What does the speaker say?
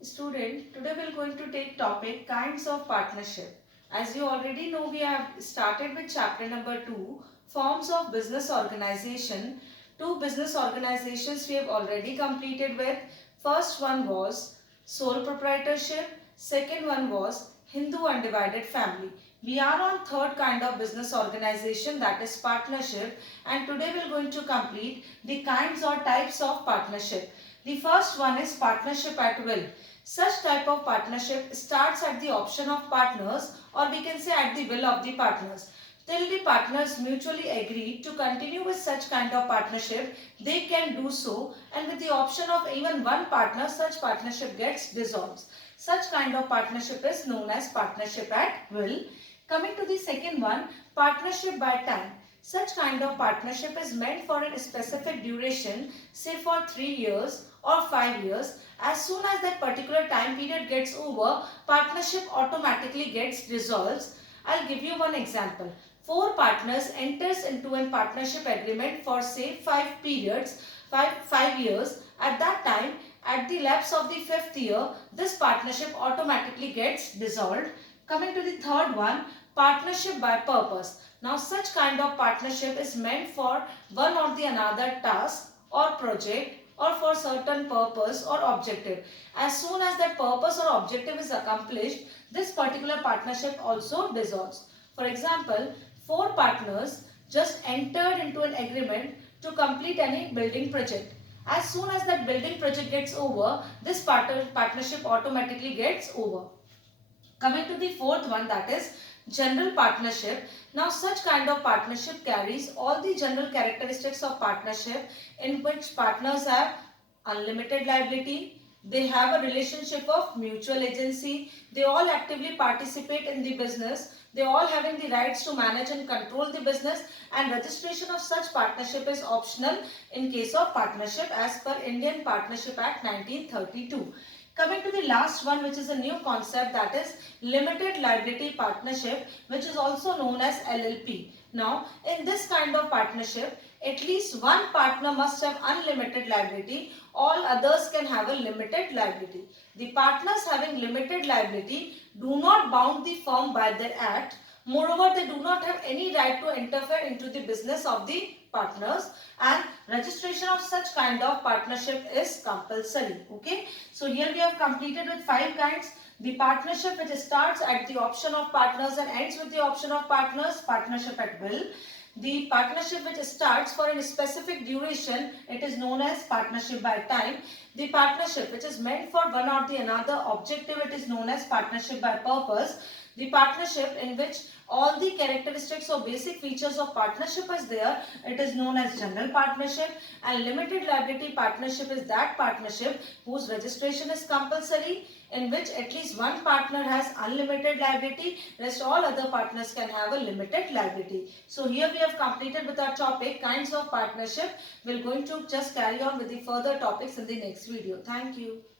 Student, today we are going to take topic kinds of partnership. As you already know, we have started with chapter number 2, forms of business organization. Two business organizations we have already completed with. First one was sole proprietorship. Second one was Hindu undivided family. We are on third kind of business organization, that is partnership, and today we are going to complete the kinds or types of partnership. The first one is partnership at will. Such type of partnership starts at the option of partners, or we can say at the will of the partners. Till the partners mutually agree to continue with such kind of partnership, they can do so, and with the option of even one partner, such partnership gets dissolved. Such kind of partnership is known as partnership at will. Coming to the second one, partnership by time. Such kind of partnership is meant for a specific duration, say for 3 years or 5 years. As soon as that particular time period gets over, partnership automatically gets dissolved. I'll give you one example. Four partners enters into a partnership agreement for say 5 years. At that time, at the lapse of the 5th year, this partnership automatically gets dissolved. Coming to the third one, partnership by purpose. Now such kind of partnership is meant for one or the another task or project or for certain purpose or objective. As soon as that purpose or objective is accomplished, this particular partnership also dissolves. For example, four partners just entered into an agreement to complete any building project. As soon as that building project gets over, this partnership automatically gets over. Coming to the fourth one, that is general partnership. Now such kind of partnership carries all the general characteristics of partnership, in which partners have unlimited liability, they have a relationship of mutual agency, they all actively participate in the business, they all having the rights to manage and control the business, and registration of such partnership is optional in case of partnership as per Indian Partnership Act 1932. Coming to the last one, which is a new concept, that is limited liability partnership, which is also known as LLP. Now, in this kind of partnership, at least one partner must have unlimited liability. All others can have a limited liability. The partners having limited liability do not bound the firm by their act. Moreover, they do not have any right to interfere into the business of the partners, and registration of such kind of partnership is compulsory. Okay, so here we have completed with 5 kinds. The partnership which starts at the option of partners and ends with the option of partners, partnership at will. The partnership which starts for a specific duration, it is known as partnership by time. The partnership which is meant for one or the another objective, it is known as partnership by purpose. The partnership in which all the characteristics or basic features of partnership is there, it is known as general partnership. And limited liability partnership is that partnership whose registration is compulsory, in which at least one partner has unlimited liability, rest all other partners can have a limited liability. So here we have completed with our topic kinds of partnership. We're going to just carry on with the further topics in the next video. Thank you.